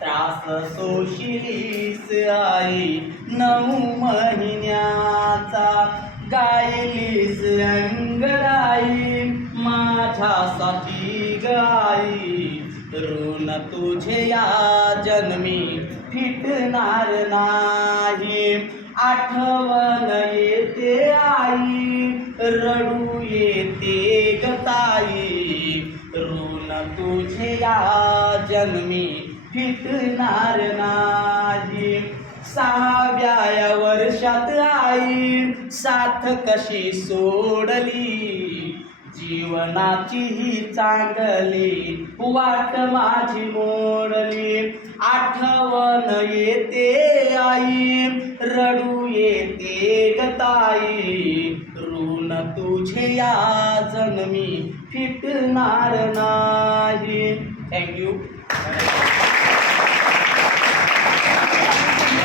त्रास सोशिलीस आई नऊ महिन्याचा गायलीस अंगराई माझ्यासाठी गाई. ऋण तुझे या जन्मी फिटणार नाही. आठवण येते आई रडू येते तुझे या जन्मी फिटणार नाही. सहाव्या वर्षात आई साथ कशी सोडली? जीवनाची ही चांगली वाट माझी मोडली. आठवण येते आई रडू येते गताई ऋण तुझे या जन्मी फिटणार नाही.